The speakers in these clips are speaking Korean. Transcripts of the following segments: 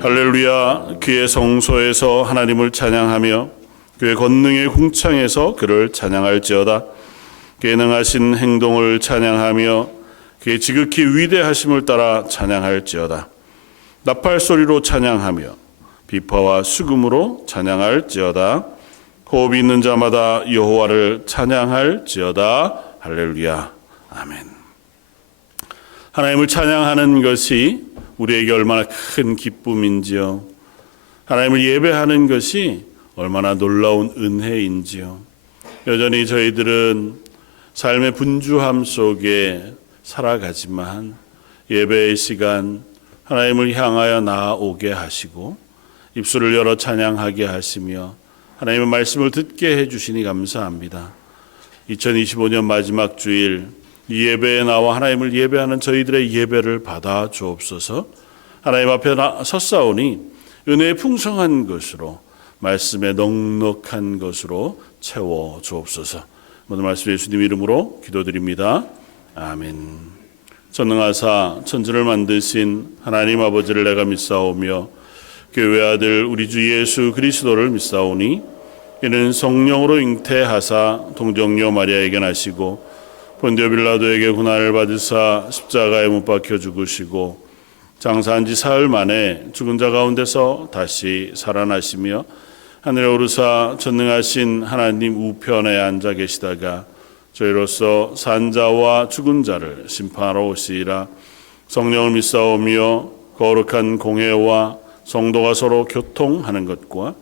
할렐루야. 그의 성소에서 하나님을 찬양하며 그의 권능의 궁창에서 그를 찬양할지어다. 그의 능하신 행동을 찬양하며 그의 지극히 위대하심을 따라 찬양할지어다. 나팔 소리로 찬양하며 비파와 수금으로 찬양할지어다. 호흡이 있는 자마다 여호와를 찬양할지어다. 할렐루야. 아멘. 하나님을 찬양하는 것이 우리에게 얼마나 큰 기쁨인지요. 하나님을 예배하는 것이 얼마나 놀라운 은혜인지요. 여전히 저희들은 삶의 분주함 속에 살아가지만 예배의 시간 하나님을 향하여 나아오게 하시고 입술을 열어 찬양하게 하시며 하나님의 말씀을 듣게 해주시니 감사합니다. 2025년 마지막 주일 이 예배에 나와 하나님을 예배하는 저희들의 예배를 받아 주옵소서. 하나님 앞에 섰사오니 은혜의 풍성한 것으로 말씀의 넉넉한 것으로 채워 주옵소서. 모든 말씀 예수님 이름으로 기도드립니다. 아멘. 전능하사 천지를 만드신 하나님 아버지를 내가 믿사오며 그 외아들 우리 주 예수 그리스도를 믿사오니 이는 성령으로 잉태하사 동정녀 마리아에게 나시고 본디오 빌라도에게 고난을 받으사 십자가에 못 박혀 죽으시고 장사한 지 사흘 만에 죽은 자 가운데서 다시 살아나시며 하늘에 오르사 전능하신 하나님 우편에 앉아 계시다가 저희로서 산 자와 죽은 자를 심판하러 오시리라. 성령을 믿사오며 거룩한 공회와 성도가 서로 교통하는 것과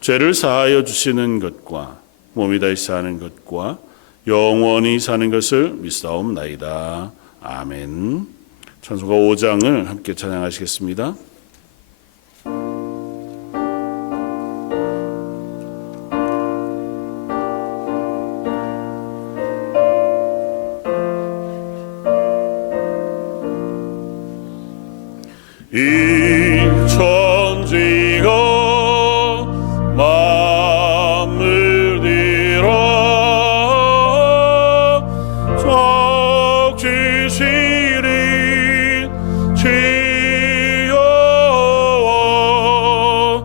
죄를 사하여 주시는 것과 몸이 다시 사는 것과 영원히 사는 것을 믿사옵나이다. 아멘. 찬송가 5장을 함께 찬양하시겠습니다. 이 천지가 만물 뒤라 적지시린 지여와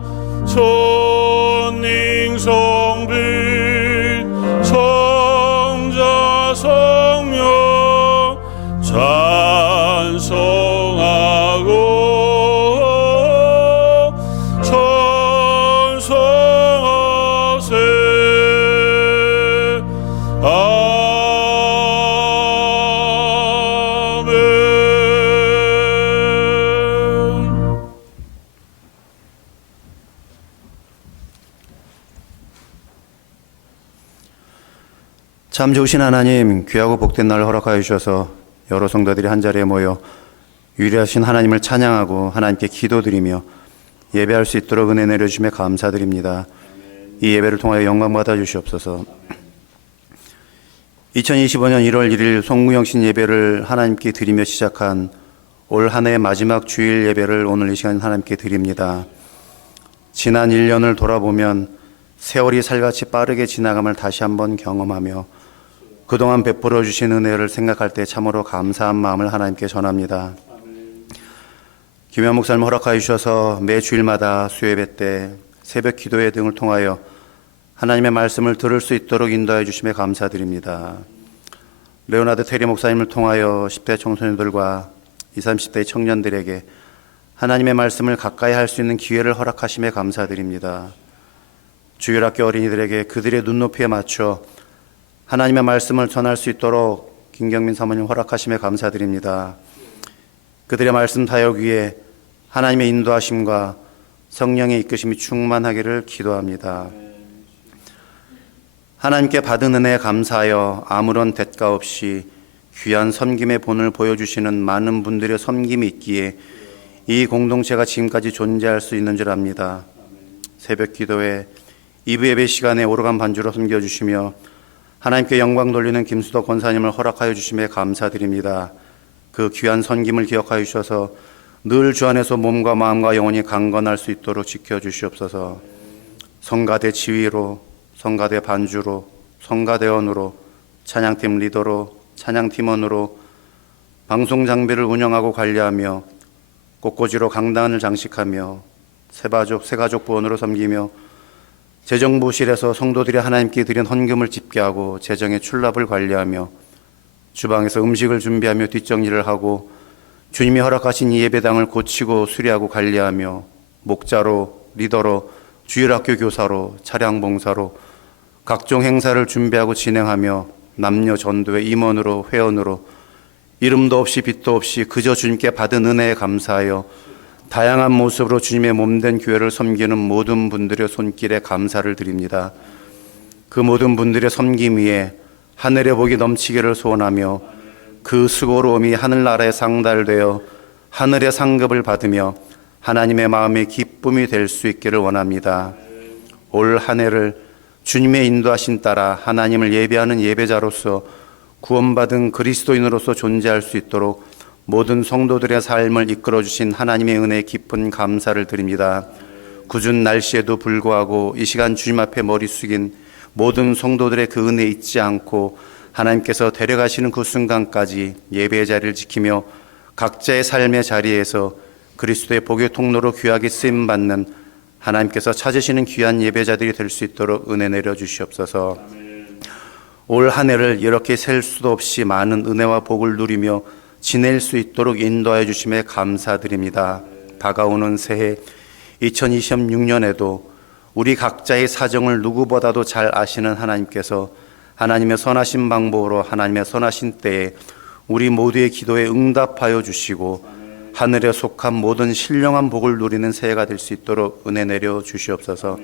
선닝성빈 성자 성령 찬송하고 참 좋으신 하나님, 귀하고 복된 날을 허락하여 주셔서 여러 성도들이 한자리에 모여 유일하신 하나님을 찬양하고 하나님께 기도드리며 예배할 수 있도록 은혜 내려주심에 감사드립니다. 이 예배를 통하여 영광 받아 주시옵소서. 2025년 1월 1일 송구영신 예배를 하나님께 드리며 시작한 올 한 해의 마지막 주일 예배를 오늘 이 시간 하나님께 드립니다. 지난 1년을 돌아보면 세월이 살같이 빠르게 지나감을 다시 한번 경험하며 그동안 베풀어 주신 은혜를 생각할 때 참으로 감사한 마음을 하나님께 전합니다. 김현 목사님 허락하여 주셔서 매 주일마다 수요예배 때 새벽 기도회 등을 통하여 하나님의 말씀을 들을 수 있도록 인도해 주심에 감사드립니다. 레오나드 테리 목사님을 통하여 10대 청소년들과 20, 30대 청년들에게 하나님의 말씀을 가까이 할 수 있는 기회를 허락하심에 감사드립니다. 주일학교 어린이들에게 그들의 눈높이에 맞춰 하나님의 말씀을 전할 수 있도록 김경민 사모님 허락하심에 감사드립니다. 그들의 말씀 사역 위에 하나님의 인도하심과 성령의 이끄심이 충만하기를 기도합니다. 하나님께 받은 은혜에 감사하여 아무런 대가 없이 귀한 섬김의 본을 보여주시는 많은 분들의 섬김이 있기에 이 공동체가 지금까지 존재할 수 있는 줄 압니다. 새벽 기도회 2부 예배 시간에 오르간 반주로 섬겨주시며 하나님께 영광 돌리는 김수덕 권사님을 허락하여 주심에 감사드립니다. 그 귀한 섬김을 기억하여 주셔서 늘 주 안에서 몸과 마음과 영혼이 강건할 수 있도록 지켜주시옵소서. 성가대 지휘로, 성가대 반주로, 성가대원으로, 찬양팀 리더로, 찬양팀원으로 방송 장비를 운영하고 관리하며 꽃꽂이로 강단을 장식하며 새가족 보원으로 섬기며 재정부실에서 성도들이 하나님께 드린 헌금을 집계하고 재정의 출납을 관리하며 주방에서 음식을 준비하며 뒷정리를 하고 주님이 허락하신 이 예배당을 고치고 수리하고 관리하며 목자로, 리더로, 주일학교 교사로, 차량 봉사로 각종 행사를 준비하고 진행하며 남녀 전도회 임원으로, 회원으로 이름도 없이 빛도 없이 그저 주님께 받은 은혜에 감사하여 다양한 모습으로 주님의 몸된 교회를 섬기는 모든 분들의 손길에 감사를 드립니다. 그 모든 분들의 섬김 위에 하늘의 복이 넘치기를 소원하며 그 수고로움이 하늘나라에 상달되어 하늘의 상급을 받으며 하나님의 마음의 기쁨이 될 수 있기를 원합니다. 올 한 해를 주님의 인도하신 따라 하나님을 예배하는 예배자로서 구원받은 그리스도인으로서 존재할 수 있도록 모든 성도들의 삶을 이끌어주신 하나님의 은혜에 깊은 감사를 드립니다. 궂은 날씨에도 불구하고 이 시간 주님 앞에 머리 숙인 모든 성도들의 그 은혜 잊지 않고 하나님께서 데려가시는 그 순간까지 예배의 자리를 지키며 각자의 삶의 자리에서 그리스도의 복의 통로로 귀하게 쓰임받는 하나님께서 찾으시는 귀한 예배자들이 될 수 있도록 은혜 내려주시옵소서. 올 한 해를 이렇게 셀 수도 없이 많은 은혜와 복을 누리며 지낼 수 있도록 인도하여 주심에 감사드립니다. 다가오는 새해 2026년에도 우리 각자의 사정을 누구보다도 잘 아시는 하나님께서 하나님의 선하신 방법으로 하나님의 선하신 때에 우리 모두의 기도에 응답하여 주시고 하늘에 속한 모든 신령한 복을 누리는 새해가 될 수 있도록 은혜 내려 주시옵소서.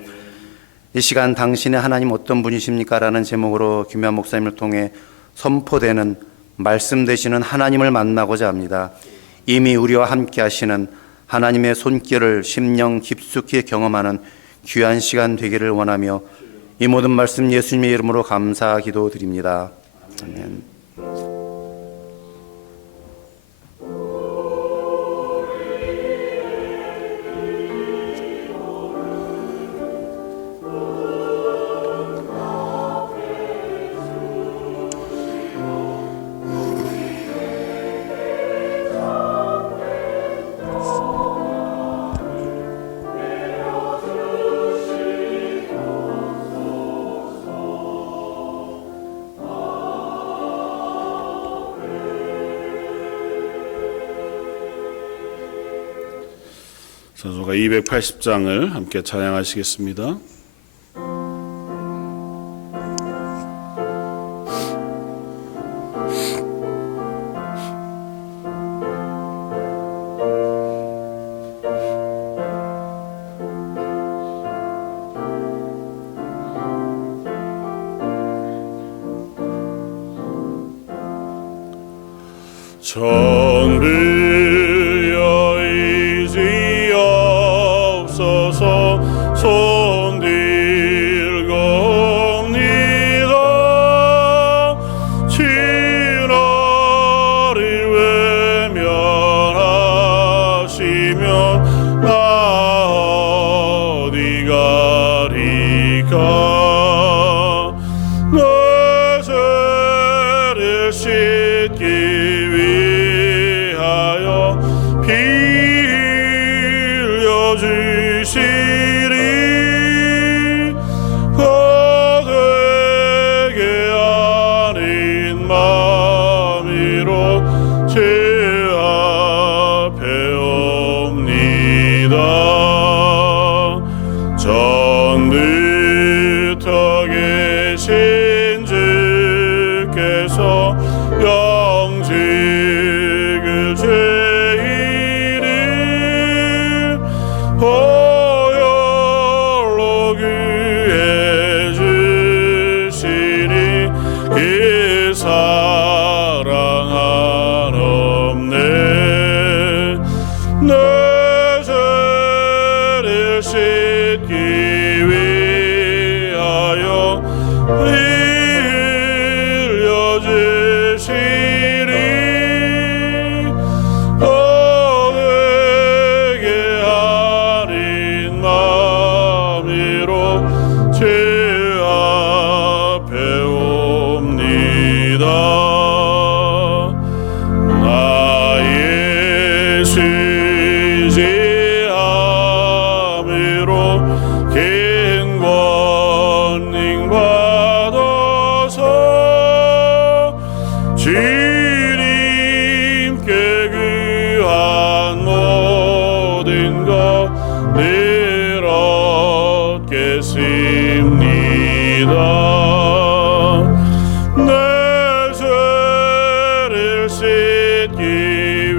이 시간 당신의 하나님 어떤 분이십니까? 라는 제목으로 김현 목사님을 통해 선포되는 말씀 되시는 하나님을 만나고자 합니다. 이미 우리와 함께 하시는 하나님의 손길을 심령 깊숙이 경험하는 귀한 시간 되기를 원하며 이 모든 말씀 예수님의 이름으로 감사 기도드립니다. 아멘. 찬송가 280장을 함께 찬양하시겠습니다. 정비여이지 없어서 손들겁니다. 진화를 외면하시면 나 어디 가리까. 내 죄를 씻기 위하여 피 흘려주시리. 거되게 아닌 마음으로 제 앞에 옵니다. 전부터 계신 주께서 영직을 죄인을 보혈로 구해 주시니 그 사랑 한없네. 내 죄를 씻기 위하여 흘려주시리. 거되게 아닌 마음으로 제 앞에 옵니다. 나의 수지함을 늘 얻겠습니다. 내 죄를 씻기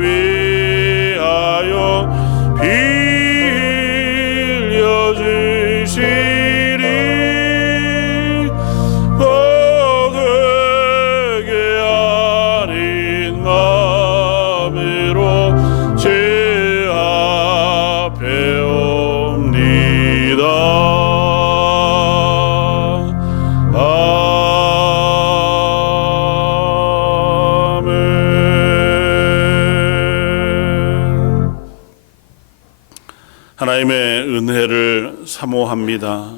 위하여 빌려주시리. 되게 아린 마음으로 제 앞에 옵니다. 아멘. 하나님의 은혜를 사모합니다.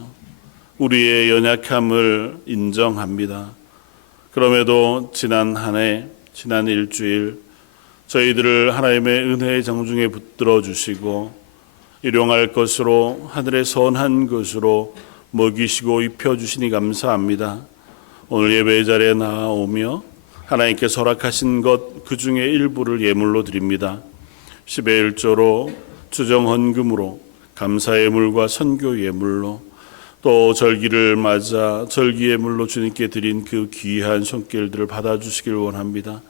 우리의 연약함을 인정합니다. 그럼에도 지난 한 해, 지난 일주일 저희들을 하나님의 은혜의 정중에 붙들어 주시고 일용할 것으로 하늘의 선한 것으로 먹이시고 입혀주시니 감사합니다. 오늘 예배 자리에 나아오며 하나님께 허락하신 것 그 중에 일부를 예물로 드립니다. 10의 1조로 주정 헌금으로 감사 예물과 선교 예물로 또 절기를 맞아 절기 예물로 주님께 드린 그 귀한 손길들을 받아주시길 원합니다.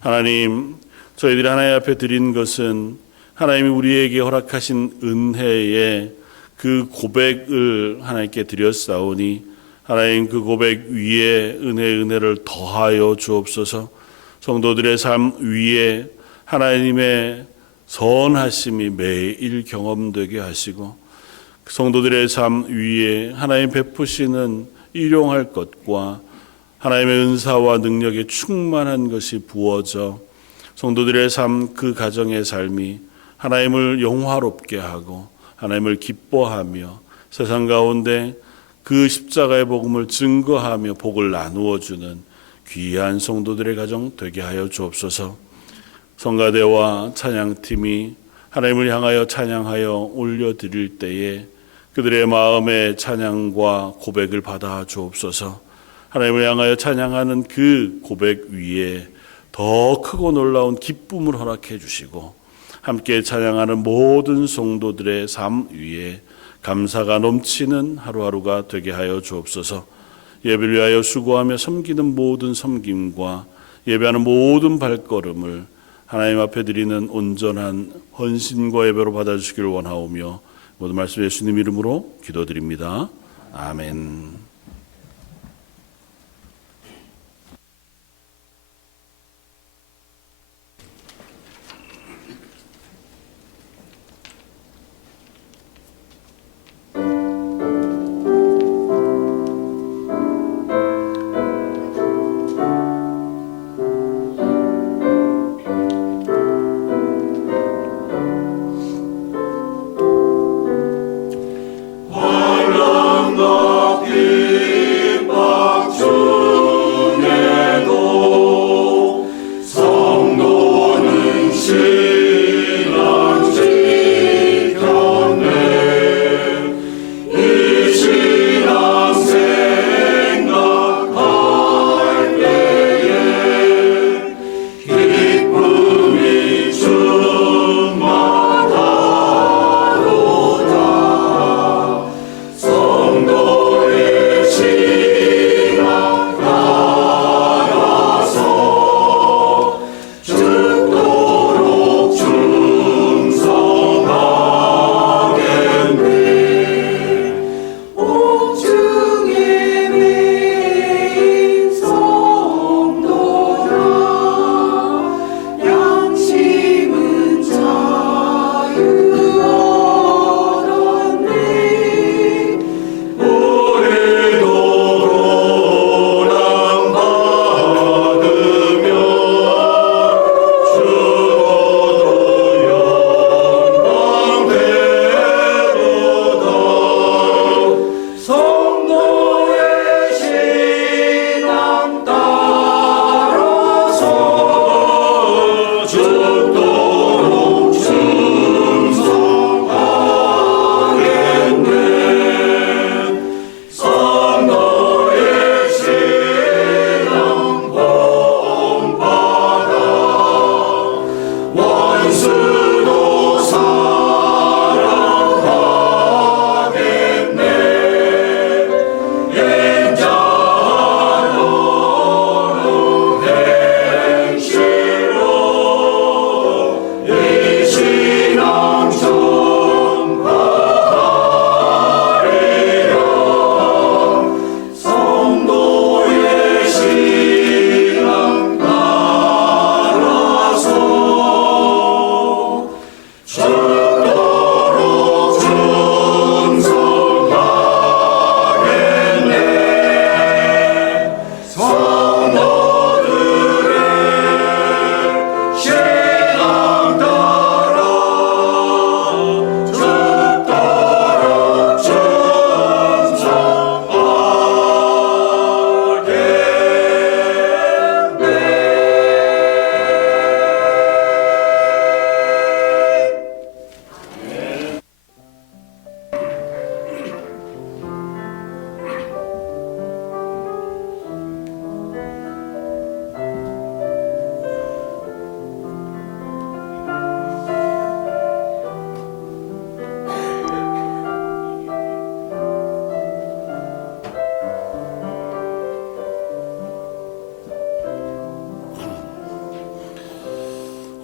하나님, 저희들이 하나님 앞에 드린 것은 하나님이 우리에게 허락하신 은혜의 그 고백을 하나님께 드렸사오니 하나님 그 고백 위에 은혜를 더하여 주옵소서. 성도들의 삶 위에 하나님의 선하심이 매일 경험되게 하시고 성도들의 삶 위에 하나님 베푸시는 일용할 것과 하나님의 은사와 능력에 충만한 것이 부어져 성도들의 삶 그 가정의 삶이 하나님을 영화롭게 하고 하나님을 기뻐하며 세상 가운데 그 십자가의 복음을 증거하며 복을 나누어 주는 귀한 성도들의 가정 되게 하여 주옵소서. 성가대와 찬양팀이 하나님을 향하여 찬양하여 올려드릴 때에 그들의 마음의 찬양과 고백을 받아 주옵소서. 하나님을 향하여 찬양하는 그 고백 위에 더 크고 놀라운 기쁨을 허락해 주시고 함께 찬양하는 모든 성도들의 삶 위에 감사가 넘치는 하루하루가 되게 하여 주옵소서. 예배를 위하여 수고하며 섬기는 모든 섬김과 예배하는 모든 발걸음을 하나님 앞에 드리는 온전한 헌신과 예배로 받아주시기를 원하오며 모든 말씀 예수님 이름으로 기도드립니다. 아멘. 얼른 높이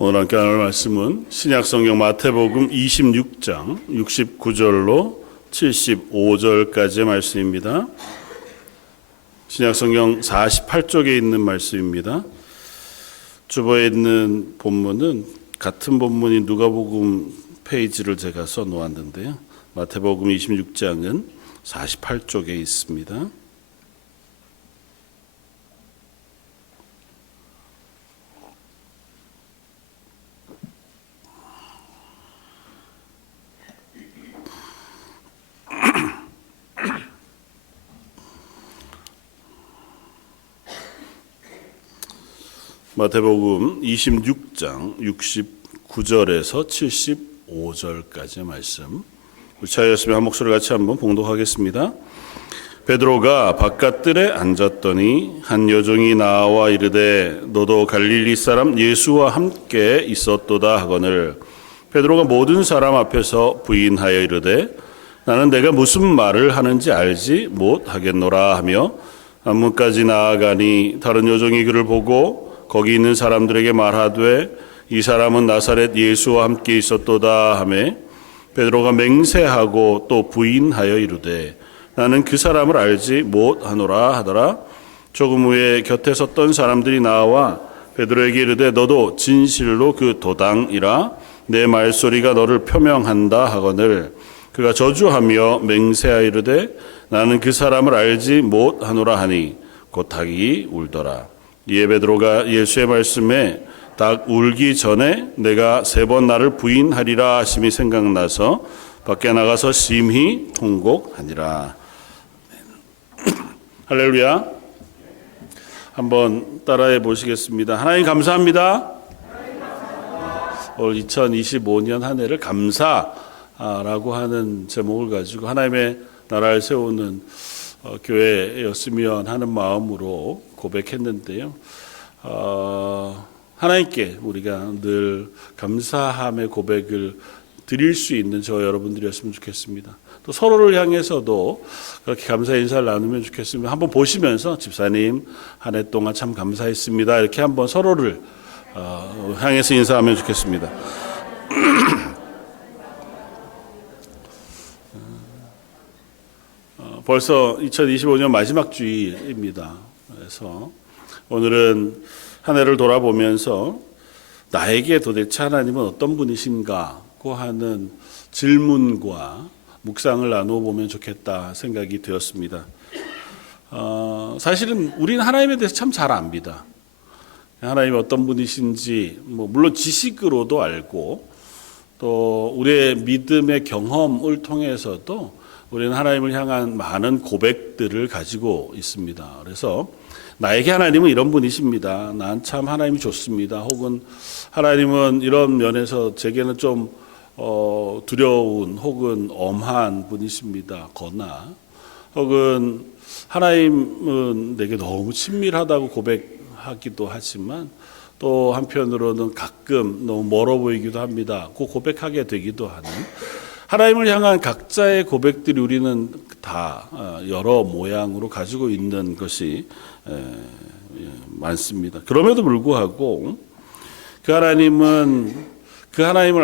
오늘 함께 나눌 말씀은 신약성경 마태복음 26장 69절로 75절까지의 말씀입니다. 신약성경 48쪽에 있는 말씀입니다. 주보에 있는 본문은 같은 본문인 누가복음 페이지를 제가 써놓았는데요. 마태복음 26장은 48쪽에 있습니다. 마태복음 26장 69절에서 75절까지의 말씀. 우리 차였으면 한 목소리 같이 한번 봉독하겠습니다. 베드로가 바깥들에 앉았더니 한 여종이 나와 이르되 너도 갈릴리 사람 예수와 함께 있었도다 하거늘 베드로가 모든 사람 앞에서 부인하여 이르되 나는 내가 무슨 말을 하는지 알지 못하겠노라 하며 안문까지 나아가니 다른 여종이 그를 보고 거기 있는 사람들에게 말하되 이 사람은 나사렛 예수와 함께 있었도다 하매 베드로가 맹세하고 또 부인하여 이르되 나는 그 사람을 알지 못하노라 하더라. 조금 후에 곁에 섰던 사람들이 나와 베드로에게 이르되 너도 진실로 그 도당이라 내 말소리가 너를 표명한다 하거늘 그가 저주하며 맹세하여 이르되 나는 그 사람을 알지 못하노라 하니 곧 닭이 울더라. 이에 베드로가 예수의 말씀에 닭 울기 전에 내가 3번 나를 부인하리라 하심이 생각나서 밖에 나가서 심히 통곡하니라. 할렐루야. 한번 따라해 보시겠습니다. 하나님 감사합니다. 올 2025년 한 해를 감사라고 하는 제목을 가지고 하나님의 나라를 세우는 교회였으면 하는 마음으로 고백했는데요. 하나님께 우리가 늘 감사함의 고백을 드릴 수 있는 저 여러분들이었으면 좋겠습니다. 또 서로를 향해서도 그렇게 감사 인사를 나누면 좋겠습니다. 한번 보시면서 집사님 한 해 동안 참 감사했습니다. 이렇게 한번 서로를 향해서 인사하면 좋겠습니다. 벌써 2025년 마지막 주일입니다. 그래서 오늘은 한 해를 돌아보면서 나에게 도대체 하나님은 어떤 분이신가고 하는 질문과 묵상을 나누어 보면 좋겠다 생각이 되었습니다. 사실은 우리는 하나님에 대해서 참 잘 압니다. 하나님이 어떤 분이신지 물론 지식으로도 알고 또 우리의 믿음의 경험을 통해서도 우리는 하나님을 향한 많은 고백들을 가지고 있습니다. 그래서 나에게 하나님은 이런 분이십니다. 난 참 하나님이 좋습니다. 혹은 하나님은 이런 면에서 제게는 좀 두려운 혹은 엄한 분이십니다. 거나 혹은 하나님은 내게 너무 친밀하다고 고백하기도 하지만 또 한편으로는 가끔 너무 멀어 보이기도 합니다. 그 고백하게 되기도 하는 하나님을 향한 각자의 고백들이 우리는 다 여러 모양으로 가지고 있는 것이 많습니다. 그럼에도 불구하고 그 하나님을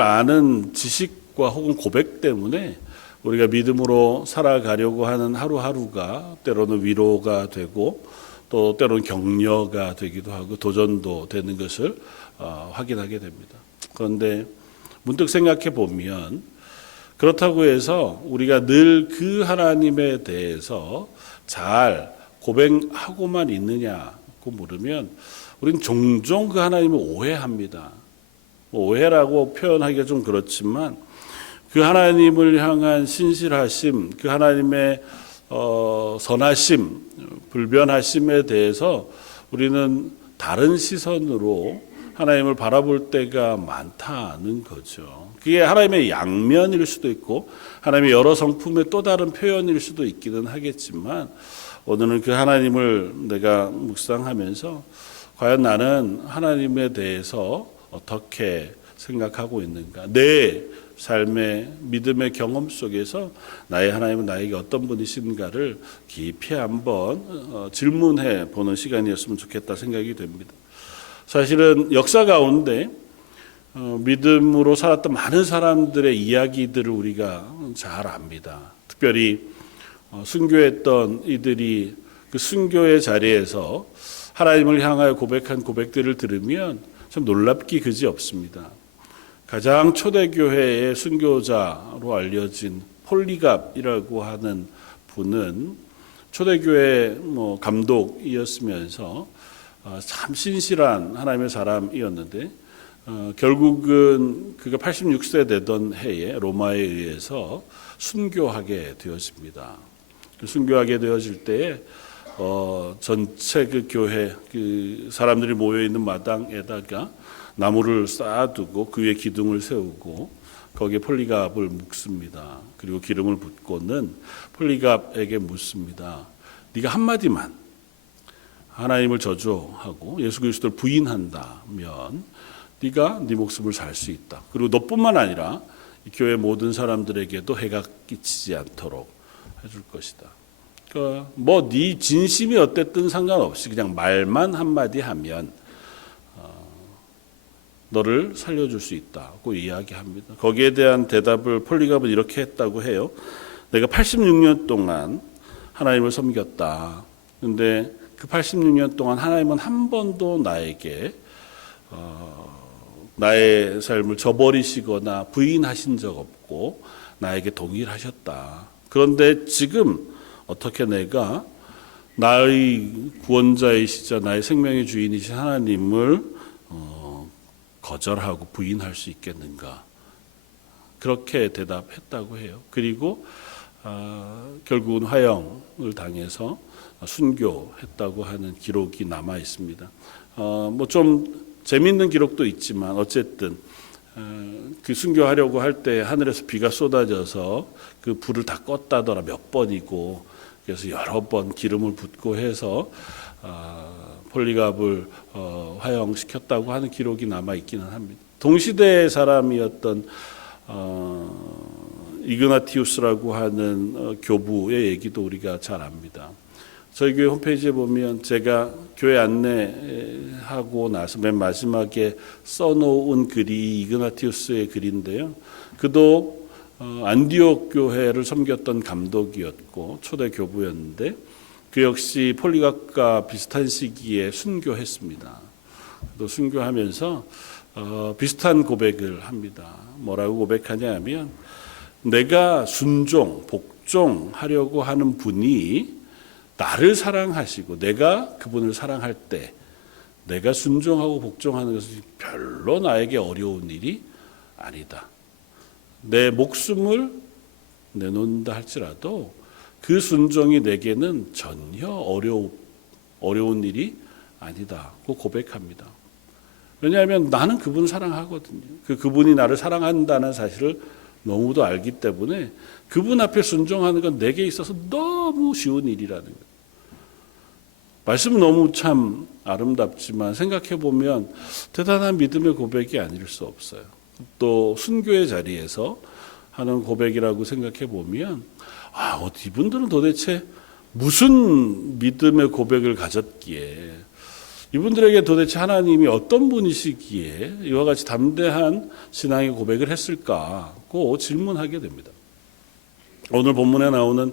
아는 지식과 혹은 고백 때문에 우리가 믿음으로 살아가려고 하는 하루하루가 때로는 위로가 되고 또 때로는 격려가 되기도 하고 도전도 되는 것을 확인하게 됩니다. 그런데 문득 생각해 보면 그렇다고 해서 우리가 늘 그 하나님에 대해서 잘 고백하고만 있느냐고 물으면 우리는 종종 그 하나님을 오해합니다. 오해라고 표현하기가 좀 그렇지만 그 하나님을 향한 신실하심, 그 하나님의 선하심, 불변하심에 대해서 우리는 다른 시선으로 하나님을 바라볼 때가 많다는 거죠. 그게 하나님의 양면일 수도 있고 하나님의 여러 성품의 또 다른 표현일 수도 있기는 하겠지만 오늘은 그 하나님을 내가 묵상하면서 과연 나는 하나님에 대해서 어떻게 생각하고 있는가? 내 삶의 믿음의 경험 속에서 나의 하나님은 나에게 어떤 분이신가를 깊이 한번 질문해 보는 시간이었으면 좋겠다 생각이 됩니다. 사실은 역사 가운데 믿음으로 살았던 많은 사람들의 이야기들을 우리가 잘 압니다. 특별히 순교했던 이들이 그 순교의 자리에서 하나님을 향하여 고백한 고백들을 들으면 참 놀랍기 그지 없습니다. 가장 초대교회의 순교자로 알려진 폴리갑이라고 하는 분은 초대교회 감독이었으면서 참 신실한 하나님의 사람이었는데 결국은 그가 86세 되던 해에 로마에 의해서 순교하게 되었습니다. 순교하게 되어질 때에 전체 그 교회 그 사람들이 모여 있는 마당에다가 나무를 쌓아두고 그 위에 기둥을 세우고 거기에 폴리갑을 묵습니다. 그리고 기름을 붓고는 폴리갑에게 묻습니다. 네가 한마디만 하나님을 저주하고 예수 그리스도를 부인한다면 네가 네 목숨을 살 수 있다. 그리고 너뿐만 아니라 이 교회 모든 사람들에게도 해가 끼치지 않도록 해줄 것이다. 그러니까 네 진심이 어땠든 상관없이 그냥 말만 한마디 하면 너를 살려줄 수 있다고 이야기합니다. 거기에 대한 대답을 폴리갑은 이렇게 했다고 해요. 내가 86년 동안 하나님을 섬겼다. 그런데 그 86년 동안 하나님은 한 번도 나에게 나의 삶을 저버리시거나 부인하신 적 없고 나에게 동일하셨다. 그런데 지금 어떻게 내가 나의 구원자이시자 나의 생명의 주인이신 하나님을 거절하고 부인할 수 있겠는가? 그렇게 대답했다고 해요. 그리고 결국은 화형을 당해서 순교했다고 하는 기록이 남아 있습니다. 좀 재미있는 기록도 있지만 어쨌든 그 순교하려고 할 때 하늘에서 비가 쏟아져서 그 불을 다 껐다더라 몇 번이고 그래서 여러 번 기름을 붓고 해서 폴리갑을 화형시켰다고 하는 기록이 남아 있기는 합니다. 동시대의 사람이었던 이그나티우스라고 하는 교부의 얘기도 우리가 잘 압니다. 저희 교회 홈페이지에 보면 제가 교회 안내하고 나서 맨 마지막에 써놓은 글이 이그나티우스의 글인데요. 그도 안디옥 교회를 섬겼던 감독이었고 초대 교부였는데 그 역시 폴리갑과 비슷한 시기에 순교했습니다. 또 순교하면서 비슷한 고백을 합니다. 뭐라고 고백하냐 하면 내가 순종, 복종하려고 하는 분이 나를 사랑하시고 내가 그분을 사랑할 때 내가 순종하고 복종하는 것은 별로 나에게 어려운 일이 아니다. 내 목숨을 내놓는다 할지라도 그 순종이 내게는 전혀 어려운 일이 아니다고 고백합니다. 왜냐하면 나는 그분을 사랑하거든요. 그분이 나를 사랑한다는 사실을 너무도 알기 때문에 그분 앞에 순종하는 건 내게 있어서 너무 쉬운 일이라는 거예요. 말씀은 너무 참 아름답지만 생각해 보면 대단한 믿음의 고백이 아닐 수 없어요. 또 순교의 자리에서 하는 고백이라고 생각해 보면 이분들은 도대체 무슨 믿음의 고백을 가졌기에 이분들에게 도대체 하나님이 어떤 분이시기에 이와 같이 담대한 신앙의 고백을 했을까고 질문하게 됩니다. 오늘 본문에 나오는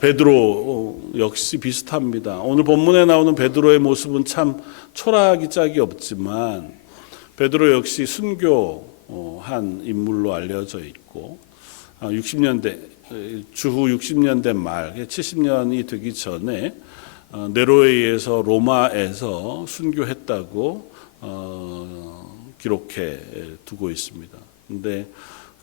베드로 역시 비슷합니다. 오늘 본문에 나오는 베드로의 모습은 참 초라하기 짝이 없지만 베드로 역시 순교한 인물로 알려져 있고 60년대 주후 60년대 말 70년이 되기 전에 네로에 의해서 로마에서 순교했다고 기록해 두고 있습니다. 그런데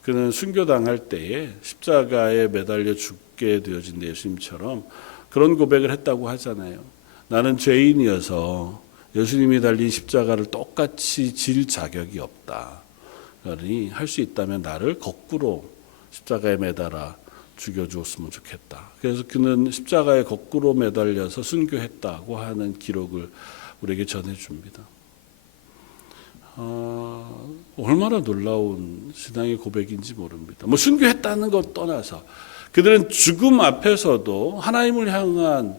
그는 순교당할 때에 십자가에 매달려 죽게 되어진 예수님처럼 그런 고백을 했다고 하잖아요. 나는 죄인이어서 예수님이 달린 십자가를 똑같이 질 자격이 없다. 그러니 할 수 있다면 나를 거꾸로 십자가에 매달아 죽여주었으면 좋겠다. 그래서 그는 십자가에 거꾸로 매달려서 순교했다고 하는 기록을 우리에게 전해줍니다. 얼마나 놀라운 신앙의 고백인지 모릅니다. 순교했다는 것 떠나서 그들은 죽음 앞에서도 하나님을 향한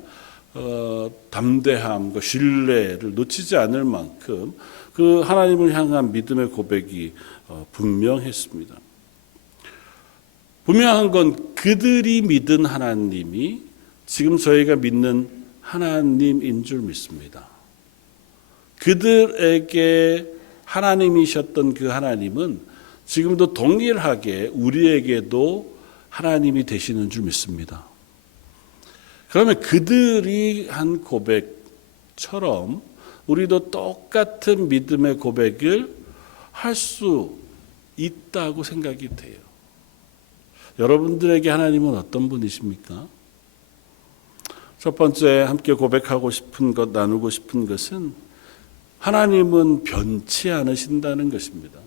담대함과 신뢰를 놓치지 않을 만큼 그 하나님을 향한 믿음의 고백이 분명했습니다. 분명한 건 그들이 믿은 하나님이 지금 저희가 믿는 하나님인 줄 믿습니다. 그들에게 하나님이셨던 그 하나님은 지금도 동일하게 우리에게도 하나님이 되시는 줄 믿습니다. 그러면 그들이 한 고백처럼 우리도 똑같은 믿음의 고백을 할 수 있다고 생각이 돼요. 여러분들에게 하나님은 어떤 분이십니까? 첫 번째 함께 고백하고 싶은 것, 나누고 싶은 것은 하나님은 변치 않으신다는 것입니다.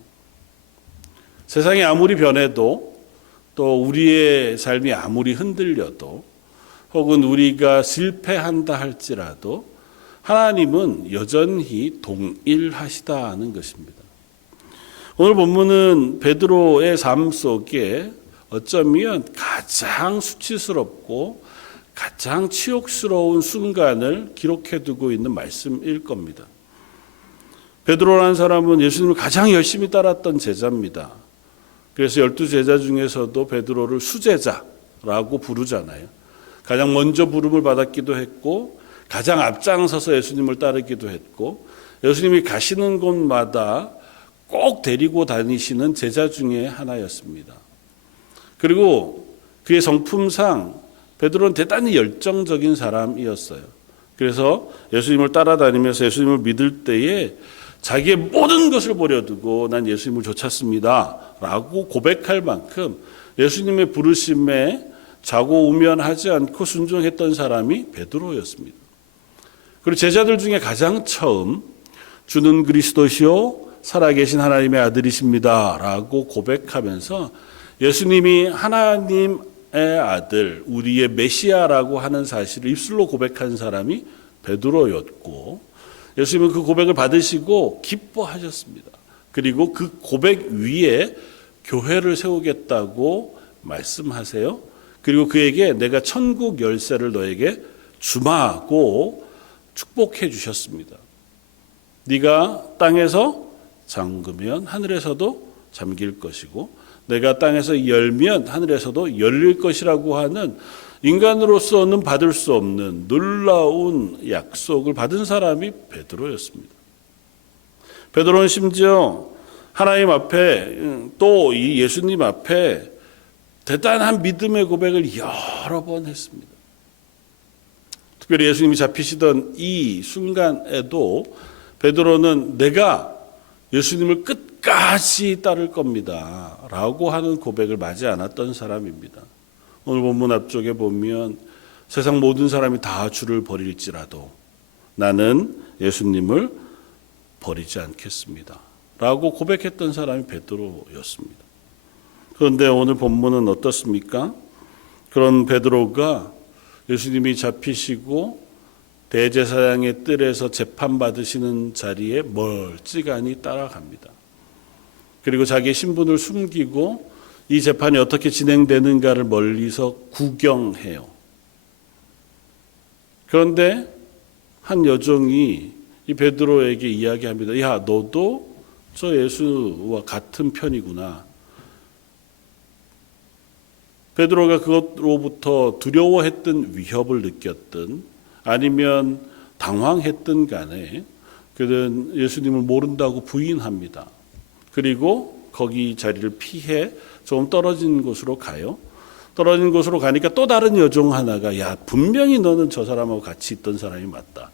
세상이 아무리 변해도 또 우리의 삶이 아무리 흔들려도 혹은 우리가 실패한다 할지라도 하나님은 여전히 동일하시다는 것입니다. 오늘 본문은 베드로의 삶 속에 어쩌면 가장 수치스럽고 가장 치욕스러운 순간을 기록해 두고 있는 말씀일 겁니다. 베드로라는 사람은 예수님을 가장 열심히 따랐던 제자입니다. 그래서 12제자 중에서도 베드로를 수제자라고 부르잖아요. 가장 먼저 부름을 받았기도 했고 가장 앞장서서 예수님을 따르기도 했고 예수님이 가시는 곳마다 꼭 데리고 다니시는 제자 중에 하나였습니다. 그리고 그의 성품상 베드로는 대단히 열정적인 사람이었어요. 그래서 예수님을 따라다니면서 예수님을 믿을 때에 자기의 모든 것을 버려두고 난 예수님을 좇았습니다 라고 고백할 만큼 예수님의 부르심에 좌고우면하지 않고 순종했던 사람이 베드로였습니다. 그리고 제자들 중에 가장 처음 주는 그리스도시요 살아계신 하나님의 아들이십니다 라고 고백하면서 예수님이 하나님의 아들, 우리의 메시아라고 하는 사실을 입술로 고백한 사람이 베드로였고 예수님은 그 고백을 받으시고 기뻐하셨습니다. 그리고 그 고백 위에 교회를 세우겠다고 말씀하세요. 그리고 그에게 내가 천국 열쇠를 너에게 주마고 축복해 주셨습니다. 네가 땅에서 잠그면 하늘에서도 잠길 것이고 내가 땅에서 열면 하늘에서도 열릴 것이라고 하는 인간으로서는 받을 수 없는 놀라운 약속을 받은 사람이 베드로였습니다. 베드로는 심지어 하나님 앞에 또 이 예수님 앞에 대단한 믿음의 고백을 여러 번 했습니다. 특별히 예수님이 잡히시던 이 순간에도 베드로는 내가 예수님을 끝까지 따를 겁니다 라고 하는 고백을 마지 않았던 사람입니다. 오늘 본문 앞쪽에 보면 세상 모든 사람이 다 주를 버릴지라도 나는 예수님을 버리지 않겠습니다 라고 고백했던 사람이 베드로였습니다. 그런데 오늘 본문은 어떻습니까? 그런 베드로가 예수님이 잡히시고 대제사장의 뜰에서 재판받으시는 자리에 멀찌감히 따라갑니다. 그리고 자기의 신분을 숨기고 이 재판이 어떻게 진행되는가를 멀리서 구경해요. 그런데 한 여종이 이 베드로에게 이야기합니다. 야, 너도 저 예수와 같은 편이구나. 베드로가 그것로부터 두려워했던 위협을 느꼈든 아니면 당황했든 간에 그는 예수님을 모른다고 부인합니다. 그리고 거기 자리를 피해 좀 떨어진 곳으로 가요. 떨어진 곳으로 가니까 또 다른 여종 하나가 야, 분명히 너는 저 사람하고 같이 있던 사람이 맞다.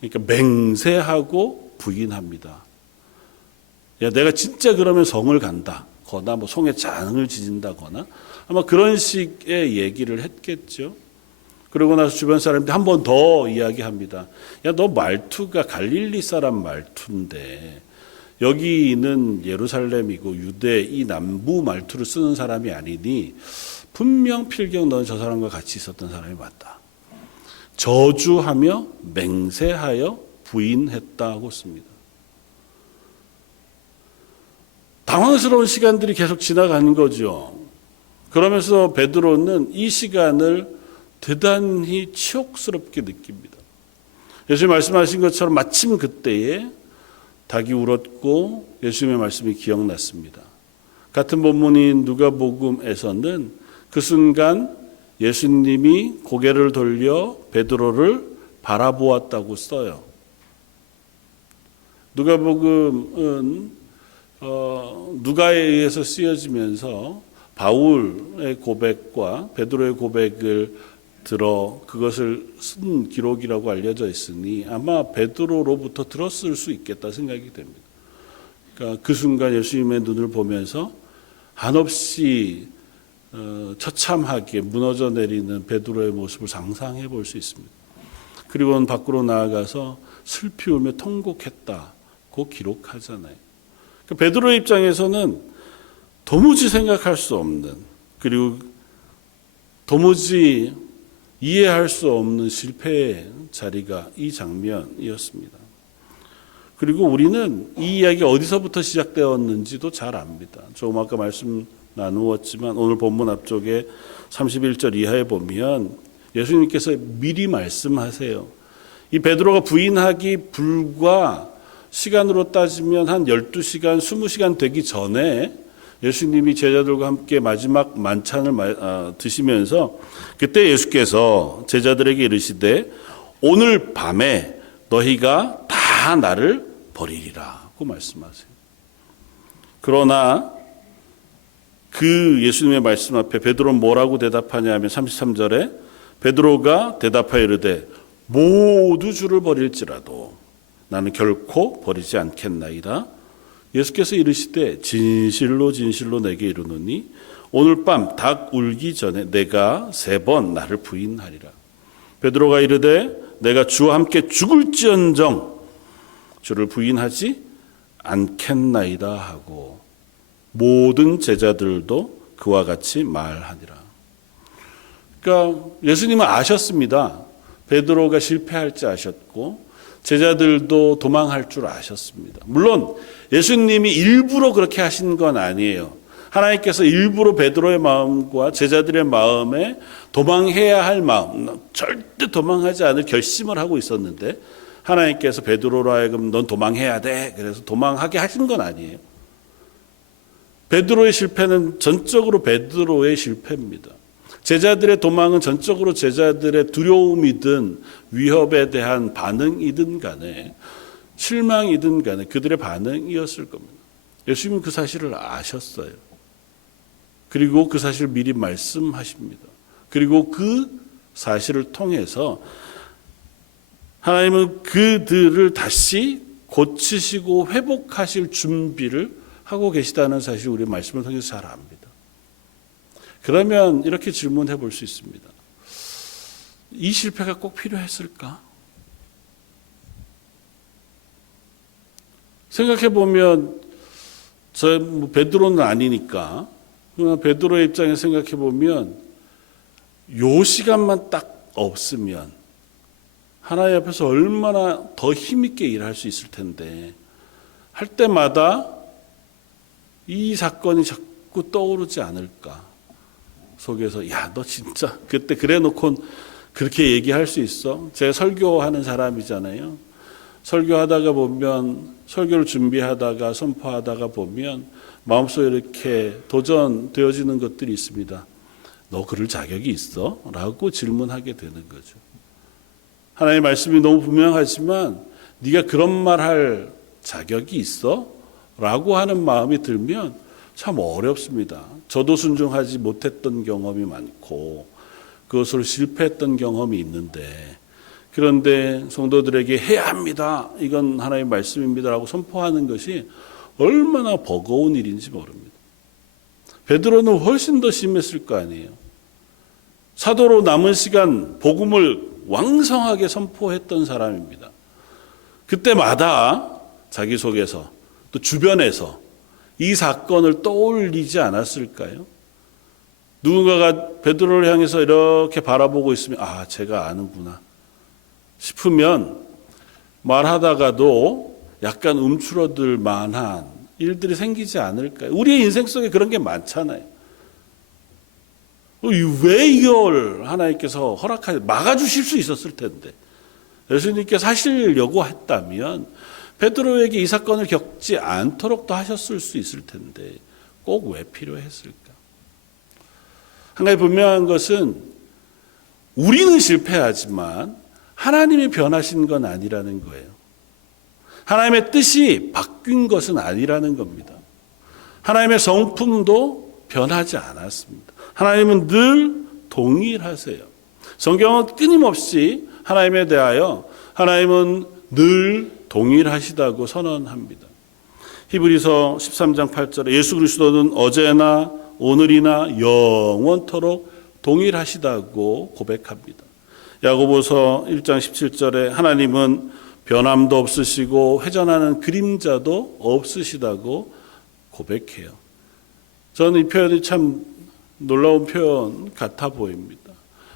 그러니까 맹세하고 부인합니다. 야, 내가 진짜 그러면 성을 간다 거나 뭐 성에 잔을 지진다거나 아마 그런 식의 얘기를 했겠죠. 그러고 나서 주변 사람들이 한 번 더 이야기합니다. 야, 너 말투가 갈릴리 사람 말투인데 여기는 예루살렘이고 유대 이 남부 말투를 쓰는 사람이 아니니 분명 필경 너는 저 사람과 같이 있었던 사람이 맞다. 저주하며 맹세하여 부인했다고 씁니다. 당황스러운 시간들이 계속 지나가는 거죠. 그러면서 베드로는 이 시간을 대단히 치욕스럽게 느낍니다. 예수님 말씀하신 것처럼 마침 그때에 닭이 울었고 예수님의 말씀이 기억났습니다. 같은 본문인 누가복음에서는 그 순간 예수님이 고개를 돌려 베드로를 바라보았다고 써요. 누가복음은 누가에 의해서 쓰여지면서 바울의 고백과 베드로의 고백을 들어 그것을 쓴 기록이라고 알려져 있으니 아마 베드로로부터 들었을 수 있겠다 생각이 됩니다. 그러니까 그 순간 예수님의 눈을 보면서 한없이 처참하게 무너져 내리는 베드로의 모습을 상상해 볼 수 있습니다. 그리고는 밖으로 나아가서 슬피 울며 통곡했다고 기록하잖아요. 그러니까 베드로의 입장에서는 도무지 생각할 수 없는, 그리고 도무지 이해할 수 없는 실패의 자리가 이 장면이었습니다. 그리고 우리는 이 이야기 어디서부터 시작되었는지도 잘 압니다. 조금 아까 말씀 나누었지만 오늘 본문 앞쪽에 31절 이하에 보면 예수님께서 미리 말씀하세요. 이 베드로가 부인하기 불과 시간으로 따지면 한 12시간, 20시간 되기 전에 예수님이 제자들과 함께 마지막 만찬을 드시면서 그때 예수께서 제자들에게 이르시되 오늘 밤에 너희가 다 나를 버리리라고 말씀하세요. 그러나 그 예수님의 말씀 앞에 베드로는 뭐라고 대답하냐 하면 33절에 베드로가 대답하여 이르되 모두 주를 버릴지라도 나는 결코 버리지 않겠나이다. 예수께서 이르시되 진실로 진실로 내게 이르노니 오늘 밤 닭 울기 전에 내가 3번 나를 부인하리라. 베드로가 이르되 내가 주와 함께 죽을지언정 주를 부인하지 않겠나이다 하고 모든 제자들도 그와 같이 말하니라. 그러니까 예수님은 아셨습니다. 베드로가 실패할지 아셨고 제자들도 도망할 줄 아셨습니다. 물론 예수님이 일부러 그렇게 하신 건 아니에요. 하나님께서 일부러 베드로의 마음과 제자들의 마음에 도망해야 할 마음, 절대 도망하지 않을 결심을 하고 있었는데 하나님께서 베드로로 하여금 넌 도망해야 돼. 그래서 도망하게 하신 건 아니에요. 베드로의 실패는 전적으로 베드로의 실패입니다. 제자들의 도망은 전적으로 제자들의 두려움이든 위협에 대한 반응이든 간에 실망이든 간에 그들의 반응이었을 겁니다. 예수님은 그 사실을 아셨어요. 그리고 그 사실을 미리 말씀하십니다. 그리고 그 사실을 통해서 하나님은 그들을 다시 고치시고 회복하실 준비를 하고 계시다는 사실 우리 말씀을 통해서 잘 압니다. 그러면 이렇게 질문해 볼 수 있습니다. 이 실패가 꼭 필요했을까? 생각해 보면 베드로는 아니니까 그러나 베드로의 입장에 생각해 보면 요 시간만 딱 없으면 하나님 앞에서 얼마나 더 힘있게 일할 수 있을 텐데 할 때마다 이 사건이 자꾸 떠오르지 않을까 속에서 야, 너 진짜 그때 그래 놓고 그렇게 얘기할 수 있어? 제가 설교하는 사람이잖아요. 설교하다가 보면 설교를 준비하다가 선포하다가 보면 마음속에 이렇게 도전되어지는 것들이 있습니다. 너 그럴 자격이 있어? 라고 질문하게 되는 거죠. 하나님의 말씀이 너무 분명하지만 네가 그런 말 할 자격이 있어? 라고 하는 마음이 들면 참 어렵습니다. 저도 순종하지 못했던 경험이 많고 그것으로 실패했던 경험이 있는데 그런데 성도들에게 해야 합니다. 이건 하나님의 말씀입니다라고 선포하는 것이 얼마나 버거운 일인지 모릅니다. 베드로는 훨씬 더 심했을 거 아니에요. 사도로 남은 시간 복음을 왕성하게 선포했던 사람입니다. 그때마다 자기 속에서 또 주변에서 이 사건을 떠올리지 않았을까요? 누군가가 베드로를 향해서 이렇게 바라보고 있으면 아, 제가 아는구나 싶으면 말하다가도 약간 움츠러들 만한 일들이 생기지 않을까요? 우리의 인생 속에 그런 게 많잖아요. 왜 이걸 하나님께서 막아주실 수 있었을 텐데 예수님께서 하시려고 했다면 베드로에게 이 사건을 겪지 않도록도 하셨을 수 있을 텐데 꼭 왜 필요했을까? 한 가지 분명한 것은 우리는 실패하지만 하나님이 변하신 건 아니라는 거예요. 하나님의 뜻이 바뀐 것은 아니라는 겁니다. 하나님의 성품도 변하지 않았습니다. 하나님은 늘 동일하세요. 성경은 끊임없이 하나님에 대하여 하나님은 늘 동일하시다고 선언합니다. 히브리서 13장 8절에 예수 그리스도는 어제나 오늘이나 영원토록 동일하시다고 고백합니다. 야고보서 1장 17절에 하나님은 변함도 없으시고 회전하는 그림자도 없으시다고 고백해요. 저는 이 표현이 참 놀라운 표현 같아 보입니다.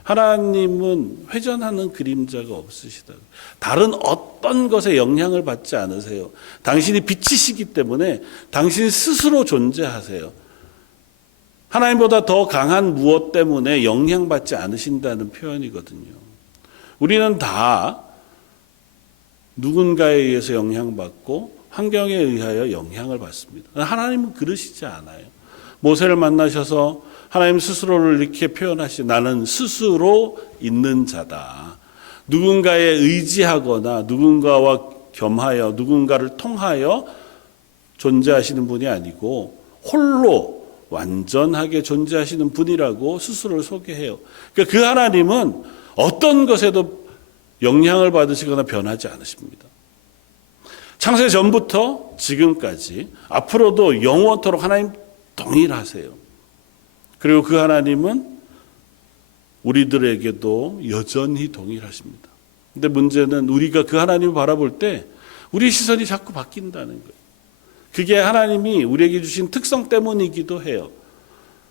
하나님은 회전하는 그림자가 없으시다. 다른 어떤 것에 영향을 받지 않으세요. 당신이 빛이시기 때문에 당신 스스로 존재하세요. 하나님보다 더 강한 무엇 때문에 영향받지 않으신다는 표현이거든요. 우리는 다 누군가에 의해서 영향받고 환경에 의하여 영향을 받습니다. 하나님은 그러시지 않아요. 모세를 만나셔서 하나님 스스로를 이렇게 표현하시죠. 나는 스스로 있는 자다. 누군가에 의지하거나 누군가와 겸하여 누군가를 통하여 존재하시는 분이 아니고 홀로 완전하게 존재하시는 분이라고 스스로를 소개해요. 그러니까 그 하나님은 어떤 것에도 영향을 받으시거나 변하지 않으십니다. 창세 전부터 지금까지 앞으로도 영원토록 하나님 동일하세요. 그리고 그 하나님은 우리들에게도 여전히 동일하십니다. 근데 문제는 우리가 그 하나님을 바라볼 때 우리의 시선이 자꾸 바뀐다는 거예요. 그게 하나님이 우리에게 주신 특성 때문이기도 해요.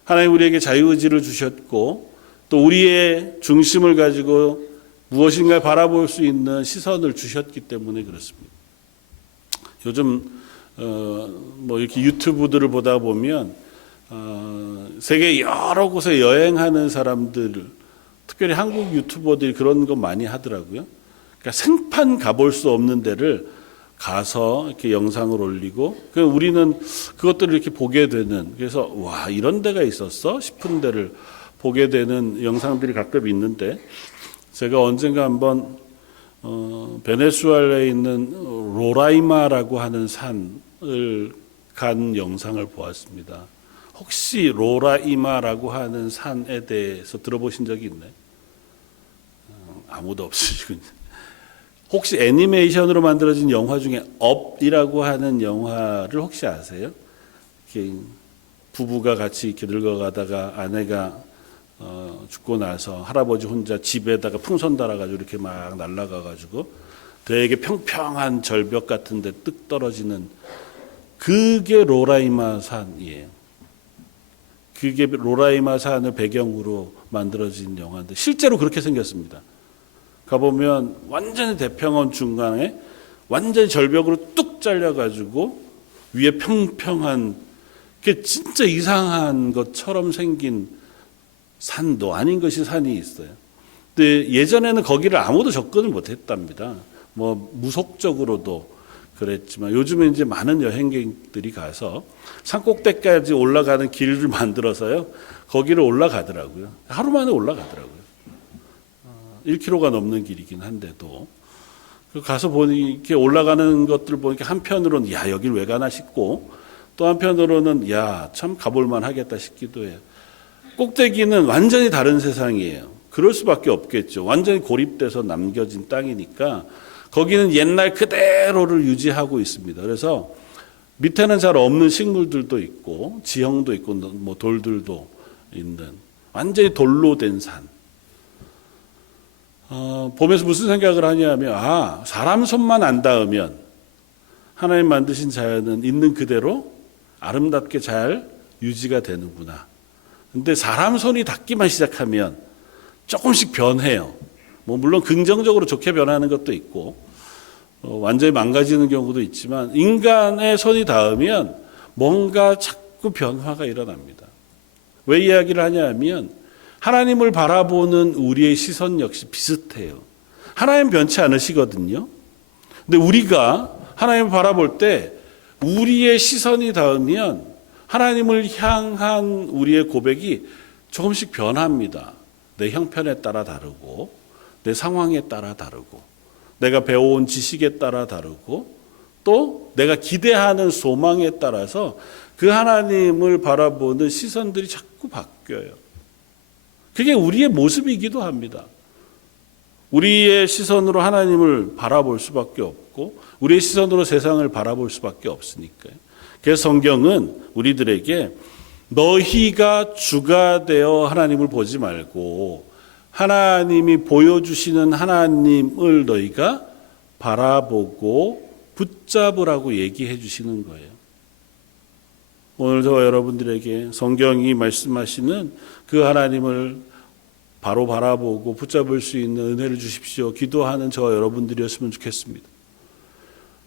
하나님 우리에게 자유의지를 주셨고 또 우리의 중심을 가지고 무엇인가 바라볼 수 있는 시선을 주셨기 때문에 그렇습니다. 요즘 뭐 이렇게 유튜브들을 보다 보면 세계 여러 곳에 여행하는 사람들, 특별히 한국 유튜버들이 그런 거 많이 하더라고요. 그러니까 생판 가볼 수 없는 데를 가서 이렇게 영상을 올리고, 우리는 그것들을 이렇게 보게 되는, 그래서 와 이런 데가 있었어 싶은 데를 보게 되는 영상들이 가끔 있는데, 제가 언젠가 한번 베네수엘라에 있는 로라이마라고 하는 산을 간 영상을 보았습니다. 혹시 로라이마라고 하는 산에 대해서 들어보신 적이 있나요? 아무도 없으시군요. 혹시 애니메이션으로 만들어진 영화 중에 업이라고 하는 영화를 혹시 아세요? 이렇게 부부가 같이 이렇게 늙어가다가 아내가 죽고 나서 할아버지 혼자 집에다가 풍선 달아가지고 이렇게 막 날아가가지고 되게 평평한 절벽 같은 데 뚝 떨어지는 그게 로라이마 산이에요. 그게 로라이마 산을 배경으로 만들어진 영화인데 실제로 그렇게 생겼습니다. 가보면 완전히 대평원 중간에 완전히 절벽으로 뚝 잘려가지고 위에 평평한 게 진짜 이상한 것처럼 생긴 산도 아닌 것이 산이 있어요. 근데 예전에는 거기를 아무도 접근을 못했답니다. 뭐 무속적으로도 그랬지만 요즘에 이제 많은 여행객들이 가서 산꼭대기까지 올라가는 길을 만들어서요. 거기를 올라가더라고요. 하루 만에 올라가더라고요. 1km가 넘는 길이긴 한데도 가서 보니 이렇게 올라가는 것들 보니까 한편으로는 야 여길 왜 가나 싶고 또 한편으로는 야 참 가볼만 하겠다 싶기도 해요. 꼭대기는 완전히 다른 세상이에요. 그럴 수밖에 없겠죠. 완전히 고립돼서 남겨진 땅이니까 거기는 옛날 그대로를 유지하고 있습니다. 그래서 밑에는 잘 없는 식물들도 있고 지형도 있고 뭐 돌들도 있는 완전히 돌로 된 산. 보면서 무슨 생각을 하냐면 사람 손만 안 닿으면 하나님 만드신 자연은 있는 그대로 아름답게 잘 유지가 되는구나. 근데 사람 손이 닿기만 시작하면 조금씩 변해요. 뭐 물론 긍정적으로 좋게 변하는 것도 있고 완전히 망가지는 경우도 있지만 인간의 손이 닿으면 뭔가 자꾸 변화가 일어납니다. 왜 이야기를 하냐면 하나님을 바라보는 우리의 시선 역시 비슷해요. 하나님 변치 않으시거든요. 근데 우리가 하나님을 바라볼 때 우리의 시선이 닿으면 하나님을 향한 우리의 고백이 조금씩 변합니다. 내 형편에 따라 다르고, 내 상황에 따라 다르고, 내가 배워온 지식에 따라 다르고, 또 내가 기대하는 소망에 따라서 그 하나님을 바라보는 시선들이 자꾸 바뀌어요. 그게 우리의 모습이기도 합니다. 우리의 시선으로 하나님을 바라볼 수밖에 없고 우리의 시선으로 세상을 바라볼 수밖에 없으니까요. 그래서 성경은 우리들에게 너희가 주가 되어 하나님을 보지 말고 하나님이 보여주시는 하나님을 너희가 바라보고 붙잡으라고 얘기해 주시는 거예요. 오늘 저와 여러분들에게 성경이 말씀하시는 그 하나님을 바로 바라보고 붙잡을 수 있는 은혜를 주십시오. 기도하는 저와 여러분들이었으면 좋겠습니다.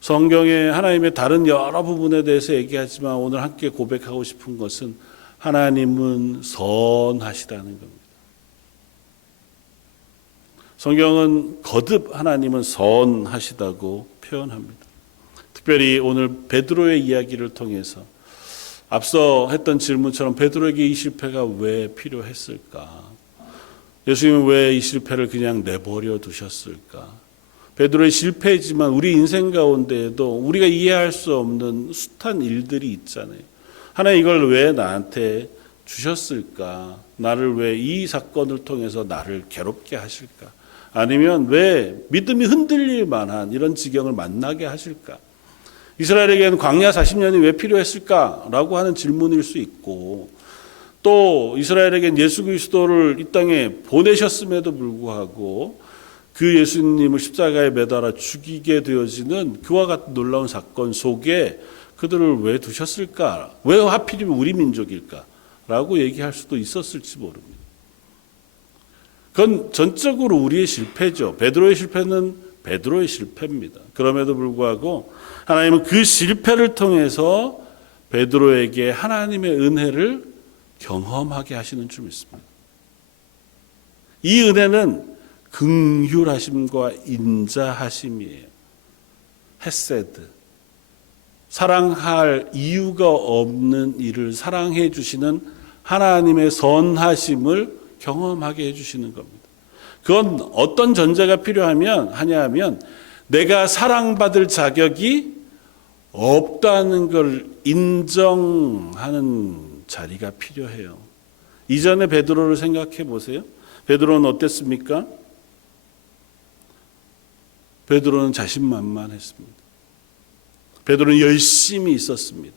성경에 하나님의 다른 여러 부분에 대해서 얘기하지만 오늘 함께 고백하고 싶은 것은 하나님은 선하시다는 겁니다. 성경은 거듭 하나님은 선하시다고 표현합니다. 특별히 오늘 베드로의 이야기를 통해서 앞서 했던 질문처럼 베드로에게 이 실패가 왜 필요했을까? 예수님은 왜 이 실패를 그냥 내버려 두셨을까? 베드로의 실패지만 우리 인생 가운데에도 우리가 이해할 수 없는 숱한 일들이 있잖아요. 하나님 이걸 왜 나한테 주셨을까? 나를 왜 이 사건을 통해서 나를 괴롭게 하실까? 아니면 왜 믿음이 흔들릴 만한 이런 지경을 만나게 하실까? 이스라엘에게는 광야 40년이 왜 필요했을까라고 하는 질문일 수 있고 또 이스라엘에게는 예수 그리스도를 이 땅에 보내셨음에도 불구하고 그 예수님을 십자가에 매달아 죽이게 되어지는 그와 같은 놀라운 사건 속에 그들을 왜 두셨을까? 왜 하필이면 우리 민족일까? 라고 얘기할 수도 있었을지 모릅니다. 그건 전적으로 우리의 실패죠. 베드로의 실패는 베드로의 실패입니다. 그럼에도 불구하고 하나님은 그 실패를 통해서 베드로에게 하나님의 은혜를 경험하게 하시는 줄 믿습니다. 이 은혜는 긍휼하심과 인자하심이에요. 헤세드. 사랑할 이유가 없는 이를 사랑해 주시는 하나님의 선하심을 경험하게 해주시는 겁니다. 그건 어떤 전제가 하냐면 내가 사랑받을 자격이 없다는 걸 인정하는 자리가 필요해요. 이전에 베드로를 생각해 보세요. 베드로는 어땠습니까? 베드로는 자신만만했습니다. 베드로는 열심히 있었습니다.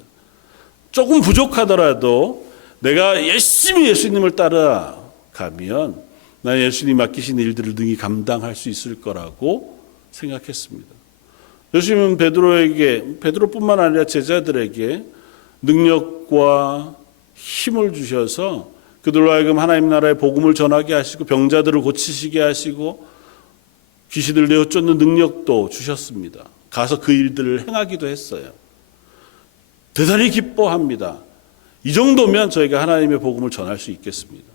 조금 부족하더라도 내가 열심히 예수님을 따라가면 나 예수님 맡기신 일들을 능히 감당할 수 있을 거라고 생각했습니다. 예수님은 베드로뿐만 아니라 제자들에게 능력과 힘을 주셔서 그들로 하여금 하나님 나라의 복음을 전하게 하시고 병자들을 고치시게 하시고 귀신을 내어 쫓는 능력도 주셨습니다. 가서 그 일들을 행하기도 했어요. 대단히 기뻐합니다. 이 정도면 저희가 하나님의 복음을 전할 수 있겠습니다.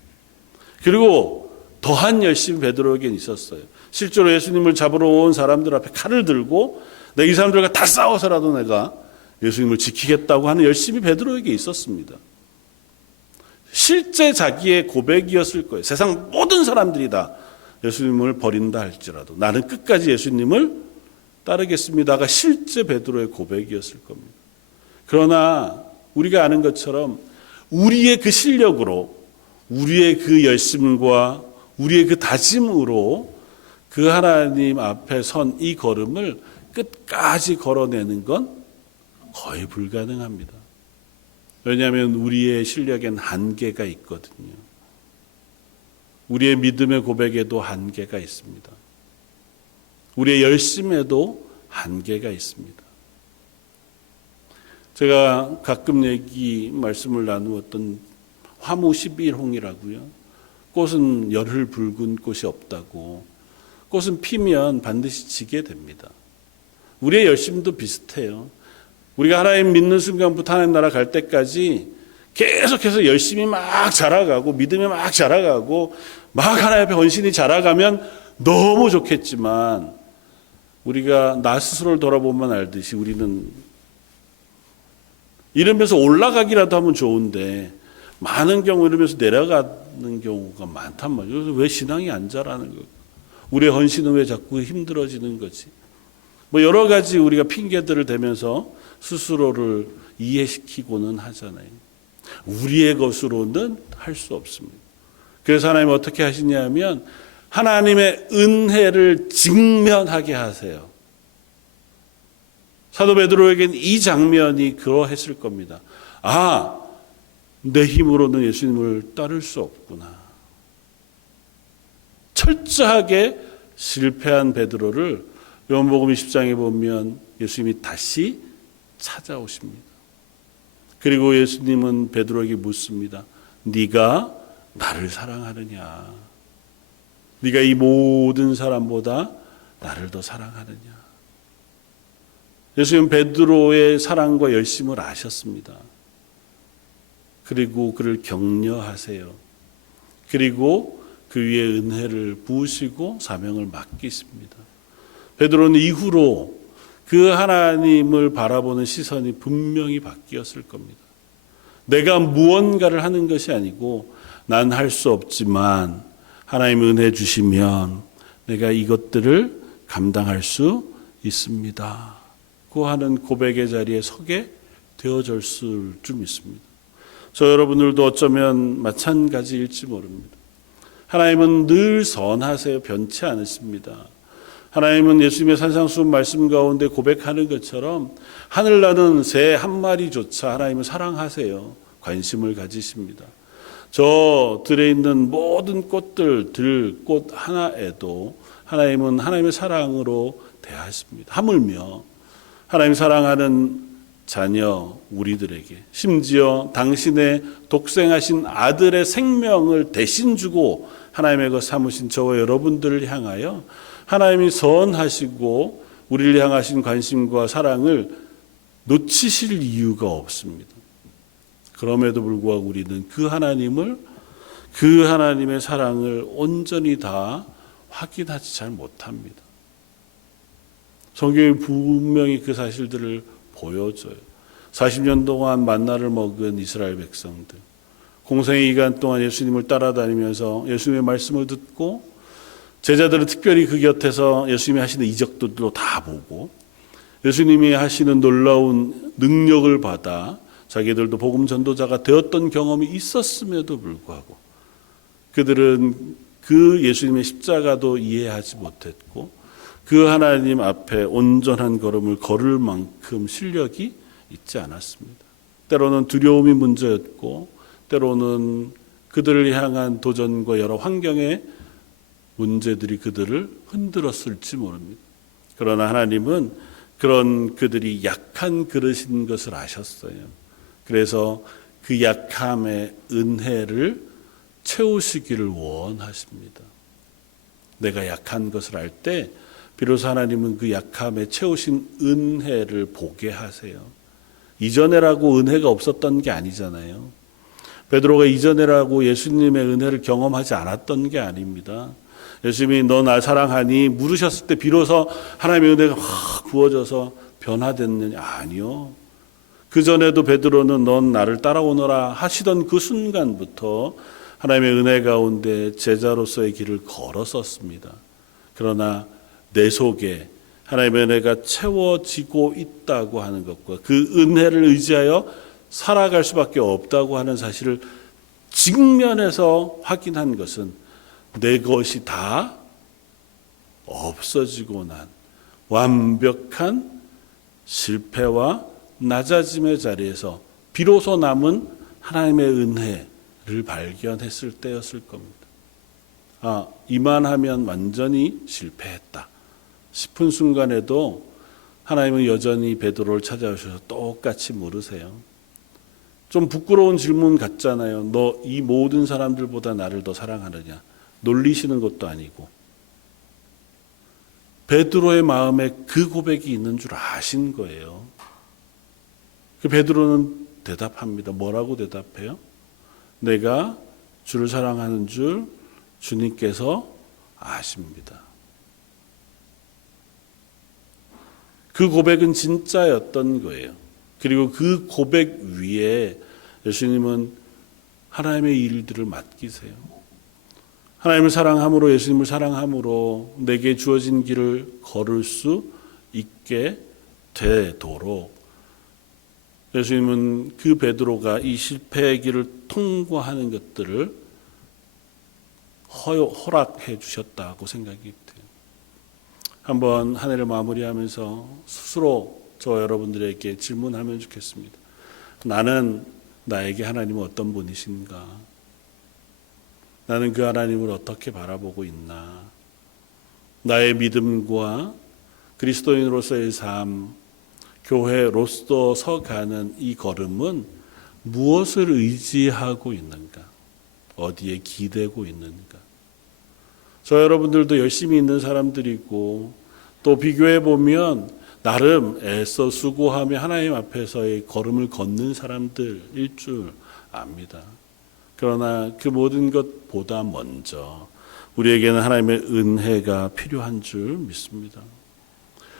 그리고 더한 열심이 베드로에게는 있었어요. 실제로 예수님을 잡으러 온 사람들 앞에 칼을 들고 이 사람들과 다 싸워서라도 내가 예수님을 지키겠다고 하는 열심이 베드로에게 있었습니다. 실제 자기의 고백이었을 거예요. 세상 모든 사람들이 다 예수님을 버린다 할지라도 나는 끝까지 예수님을 따르겠습니다가 실제 베드로의 고백이었을 겁니다. 그러나 우리가 아는 것처럼 우리의 그 실력으로 우리의 그 열심과 우리의 그 다짐으로 그 하나님 앞에 선 이 걸음을 끝까지 걸어내는 건 거의 불가능합니다. 왜냐하면 우리의 실력엔 한계가 있거든요. 우리의 믿음의 고백에도 한계가 있습니다. 우리의 열심에도 한계가 있습니다. 제가 가끔 말씀을 나누었던 화무 11홍이라고요. 꽃은 열흘 붉은 꽃이 없다고. 꽃은 피면 반드시 지게 됩니다. 우리의 열심도 비슷해요. 우리가 하나님 믿는 순간부터 하나님 나라 갈 때까지 계속해서 열심히 막 자라가고 믿음이 막 자라가고 막 하나님 앞에 헌신이 자라가면 너무 좋겠지만 우리가 나 스스로를 돌아보면 알듯이 우리는 이러면서 올라가기라도 하면 좋은데 많은 경우 이러면서 내려가는 경우가 많단 말이에요. 그래서 왜 신앙이 안 자라는 거예요? 우리의 헌신은 왜 자꾸 힘들어지는 거지? 뭐 여러 가지 우리가 핑계들을 대면서 스스로를 이해시키고는 하잖아요. 우리의 것으로는 할 수 없습니다. 그래서 하나님 어떻게 하시냐면 하나님의 은혜를 직면하게 하세요. 사도 베드로에게는 이 장면이 그러했을 겁니다. 아, 내 힘으로는 예수님을 따를 수 없구나. 철저하게 실패한 베드로를 요한복음 20장에 보면 예수님이 다시 찾아오십니다. 그리고 예수님은 베드로에게 묻습니다. 네가 나를 사랑하느냐? 네가 이 모든 사람보다 나를 더 사랑하느냐? 예수님은 베드로의 사랑과 열심을 아셨습니다. 그리고 그를 격려하세요. 그리고 그 위에 은혜를 부으시고 사명을 맡기십니다. 베드로는 이후로 그 하나님을 바라보는 시선이 분명히 바뀌었을 겁니다. 내가 무언가를 하는 것이 아니고 난 할 수 없지만 하나님 은혜 주시면 내가 이것들을 감당할 수 있습니다. 그 하는 고백의 자리에 서게 되어졌을 줄 믿습니다. 저 여러분들도 어쩌면 마찬가지일지 모릅니다. 하나님은 늘 선하세요. 변치 않으십니다. 하나님은 예수님의 산상수훈 말씀 가운데 고백하는 것처럼 하늘나는 새 한 마리조차 하나님은 사랑하세요. 관심을 가지십니다. 저 들에 있는 모든 꽃들, 들꽃 하나에도 하나님은 하나님의 사랑으로 대하십니다. 하물며 하나님 사랑하는 자녀 우리들에게 심지어 당신의 독생하신 아들의 생명을 대신 주고 하나님의 것 삼으신 저와 여러분들을 향하여 하나님이 선하시고 우리를 향하신 관심과 사랑을 놓치실 이유가 없습니다. 그럼에도 불구하고 우리는 그 하나님의 사랑을 온전히 다 확인하지 잘 못합니다. 성경이 분명히 그 사실들을 보여줘요. 40년 동안 만나를 먹은 이스라엘 백성들, 공생의 기간 동안 예수님을 따라다니면서 예수님의 말씀을 듣고 제자들은 특별히 그 곁에서 예수님이 하시는 이적들도 다 보고 예수님이 하시는 놀라운 능력을 받아 자기들도 복음 전도자가 되었던 경험이 있었음에도 불구하고 그들은 그 예수님의 십자가도 이해하지 못했고 그 하나님 앞에 온전한 걸음을 걸을 만큼 실력이 있지 않았습니다. 때로는 두려움이 문제였고 때로는 그들을 향한 도전과 여러 환경의 문제들이 그들을 흔들었을지 모릅니다. 그러나 하나님은 그런 그들이 약한 그릇인 것을 아셨어요. 그래서 그 약함의 은혜를 채우시기를 원하십니다. 내가 약한 것을 알 때 비로소 하나님은 그 약함에 채우신 은혜를 보게 하세요. 이전에라고 은혜가 없었던 게 아니잖아요. 베드로가 이전에라고 예수님의 은혜를 경험하지 않았던 게 아닙니다. 예수님이 너 날 사랑하니 물으셨을 때 비로소 하나님의 은혜가 확 부어져서 변화됐느냐? 아니요. 그전에도 베드로는 넌 나를 따라오너라 하시던 그 순간부터 하나님의 은혜 가운데 제자로서의 길을 걸었었습니다. 그러나 내 속에 하나님의 은혜가 채워지고 있다고 하는 것과 그 은혜를 의지하여 살아갈 수밖에 없다고 하는 사실을 직면해서 확인한 것은 내 것이 다 없어지고 난 완벽한 실패와 낮아짐의 자리에서 비로소 남은 하나님의 은혜를 발견했을 때였을 겁니다. 아, 이만하면 완전히 실패했다 싶은 순간에도 하나님은 여전히 베드로를 찾아오셔서 똑같이 물으세요. 좀 부끄러운 질문 같잖아요. 너 이 모든 사람들보다 나를 더 사랑하느냐? 놀리시는 것도 아니고 베드로의 마음에 그 고백이 있는 줄 아신 거예요. 그 베드로는 대답합니다. 뭐라고 대답해요? 내가 주를 사랑하는 줄 주님께서 아십니다. 그 고백은 진짜였던 거예요. 그리고 그 고백 위에 예수님은 하나님의 일들을 맡기세요. 하나님을 사랑함으로, 예수님을 사랑함으로 내게 주어진 길을 걸을 수 있게 되도록 예수님은 그 베드로가 이 실패의 길을 통과하는 것들을 허락해 주셨다고 생각이 돼요. 한번 한 해를 마무리하면서 스스로 저 여러분들에게 질문하면 좋겠습니다. 나는 나에게 하나님은 어떤 분이신가? 나는 그 하나님을 어떻게 바라보고 있나? 나의 믿음과 그리스도인으로서의 삶, 교회로서 서가는 이 걸음은 무엇을 의지하고 있는가? 어디에 기대고 있는가? 저 여러분들도 열심히 있는 사람들이고 또 비교해 보면 나름 애써 수고하며 하나님 앞에서의 걸음을 걷는 사람들일 줄 압니다. 그러나 그 모든 것보다 먼저 우리에게는 하나님의 은혜가 필요한 줄 믿습니다.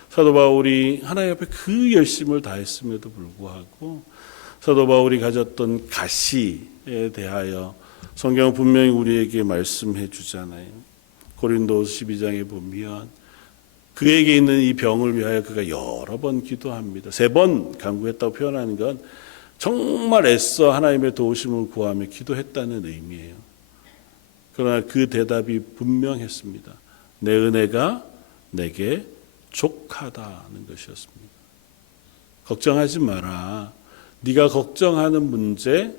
사도 바울이 하나님 앞에 그 열심을 다했음에도 불구하고 사도 바울이 가졌던 가시에 대하여 성경은 분명히 우리에게 말씀해 주잖아요. 고린도서 12장에 보면 그에게 있는 이 병을 위하여 그가 여러 번 기도합니다. 3번 간구했다고 표현하는 건 정말 애써 하나님의 도우심을 구하며 기도했다는 의미예요. 그러나 그 대답이 분명했습니다. 내 은혜가 내게 족하다는 것이었습니다. 걱정하지 마라. 네가 걱정하는 문제,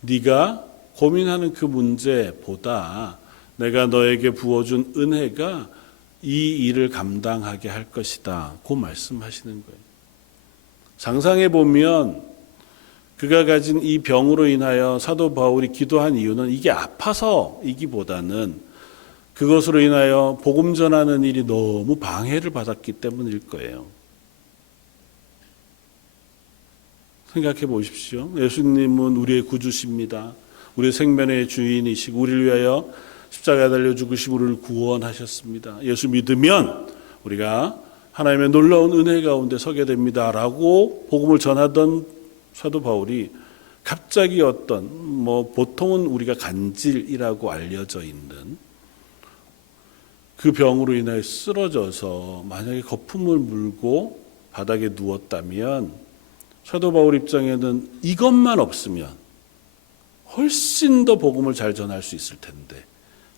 네가 고민하는 그 문제보다 내가 너에게 부어준 은혜가 이 일을 감당하게 할 것이다. 그 말씀하시는 거예요. 상상해 보면 그가 가진 이 병으로 인하여 사도 바울이 기도한 이유는 이게 아파서이기보다는 그것으로 인하여 복음 전하는 일이 너무 방해를 받았기 때문일 거예요. 생각해 보십시오. 예수님은 우리의 구주십니다. 우리의 생명의 주인이시고 우리를 위하여 십자가에 달려 죽으시고 우리를 구원하셨습니다. 예수 믿으면 우리가 하나님의 놀라운 은혜 가운데 서게 됩니다라고 복음을 전하던 사도 바울이 갑자기 어떤 보통은 우리가 간질이라고 알려져 있는 그 병으로 인하여 쓰러져서 만약에 거품을 물고 바닥에 누웠다면 사도 바울 입장에는 이것만 없으면 훨씬 더 복음을 잘 전할 수 있을 텐데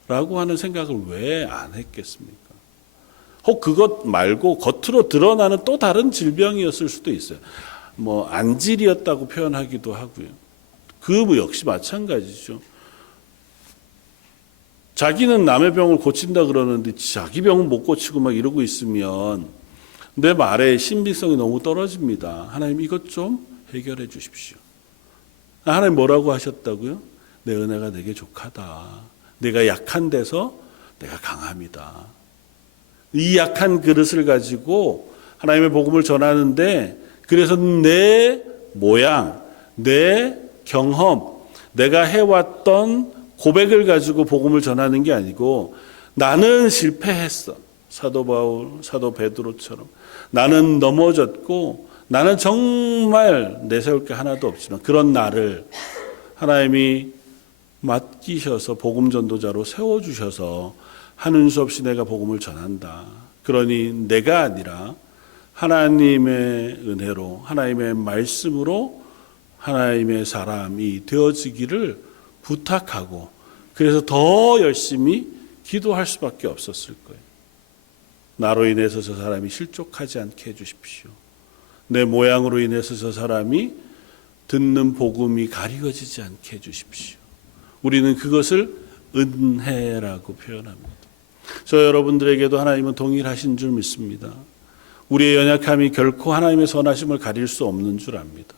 라고 하는 생각을 왜 안 했겠습니까? 혹 그것 말고 겉으로 드러나는 또 다른 질병이었을 수도 있어요. 안질이었다고 표현하기도 하고요. 그 역시 마찬가지죠. 자기는 남의 병을 고친다 그러는데 자기 병은 못 고치고 막 이러고 있으면 내 말의 신빙성이 너무 떨어집니다. 하나님 이것 좀 해결해 주십시오. 하나님 뭐라고 하셨다고요? 내 은혜가 내게 족하다. 내가 약한 데서 내가 강합니다. 이 약한 그릇을 가지고 하나님의 복음을 전하는데 그래서 내 모양, 내 경험, 내가 해왔던 고백을 가지고 복음을 전하는 게 아니고 나는 실패했어. 사도 바울, 사도 베드로처럼 나는 넘어졌고 나는 정말 내세울 게 하나도 없지만 그런 나를 하나님이 맡기셔서 복음 전도자로 세워주셔서 하는 수 없이 내가 복음을 전한다. 그러니 내가 아니라 하나님의 은혜로 하나님의 말씀으로 하나님의 사람이 되어지기를 부탁하고 그래서 더 열심히 기도할 수밖에 없었을 거예요. 나로 인해서 저 사람이 실족하지 않게 해주십시오. 내 모양으로 인해서 저 사람이 듣는 복음이 가리워지지 않게 해주십시오. 우리는 그것을 은혜라고 표현합니다. 저 여러분들에게도 하나님은 동일하신 줄 믿습니다. 우리의 연약함이 결코 하나님의 선하심을 가릴 수 없는 줄 압니다.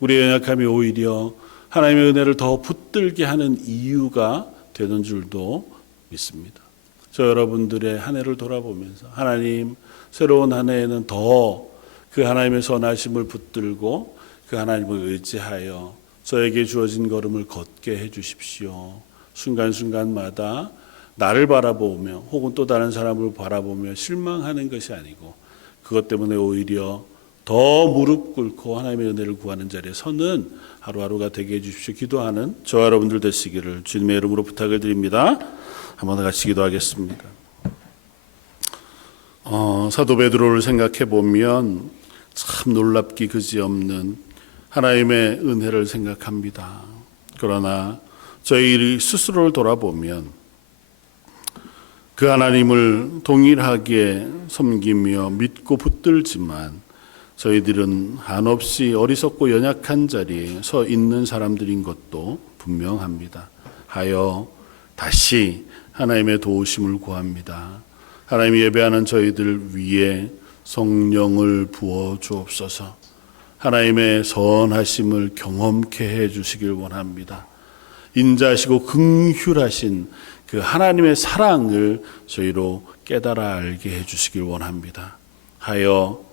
우리의 연약함이 오히려 하나님의 은혜를 더 붙들게 하는 이유가 되는 줄도 믿습니다. 저 여러분들의 한 해를 돌아보면서 하나님 새로운 한 해에는 더 그 하나님의 선하심을 붙들고 그 하나님을 의지하여 저에게 주어진 걸음을 걷게 해주십시오. 순간순간마다 나를 바라보며 혹은 또 다른 사람을 바라보며 실망하는 것이 아니고 그것 때문에 오히려 더 무릎 꿇고 하나님의 은혜를 구하는 자리에 서는 하루하루가 되게 해주십시오. 기도하는 저와 여러분들 되시기를 주님의 이름으로 부탁을 드립니다. 한번 같이 기도하겠습니다. 사도 베드로를 생각해 보면 참 놀랍기 그지없는 하나님의 은혜를 생각합니다. 그러나 저희 스스로를 돌아보면 그 하나님을 동일하게 섬기며 믿고 붙들지만 저희들은 한없이 어리석고 연약한 자리에 서 있는 사람들인 것도 분명합니다. 하여 다시 하나님의 도우심을 구합니다. 하나님이 예배하는 저희들 위에 성령을 부어 주옵소서. 하나님의 선하심을 경험케 해 주시길 원합니다. 인자하시고 긍휼하신 그 하나님의 사랑을 저희로 깨달아 알게 해 주시길 원합니다. 하여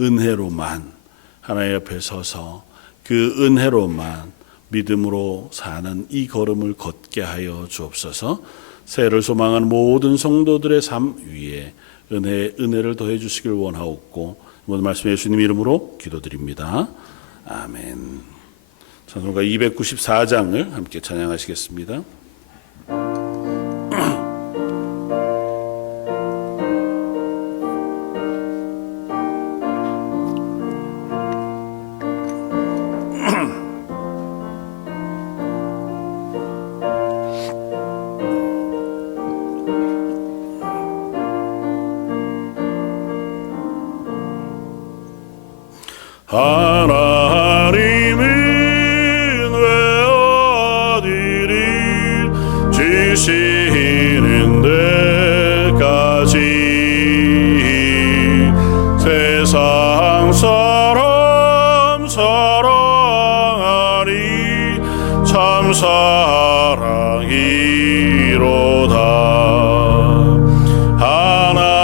은혜로만 하나님 앞에 서서 그 은혜로만 믿음으로 사는 이 걸음을 걷게 하여 주옵소서. 새해를 소망하는 모든 성도들의 삶 위에 은혜를 더해 주시길 원하옵고 모든 말씀 예수님 이름으로 기도드립니다. 아멘. 찬송가 294장을 함께 찬양하시겠습니다. 하나님은 왜 어디를 지시는 데까지 세상 사람 사랑하니 참 사랑이로다. 하나님은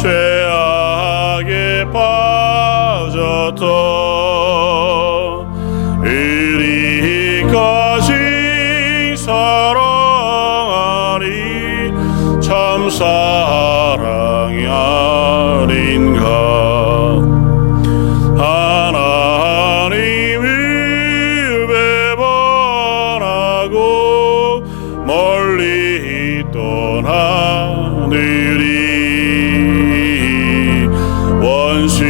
죄악에 빠졌던 이리까지 사랑하니 참 사랑이 아닌가. 하나님을 배반하고 멀리 떠나느니 원시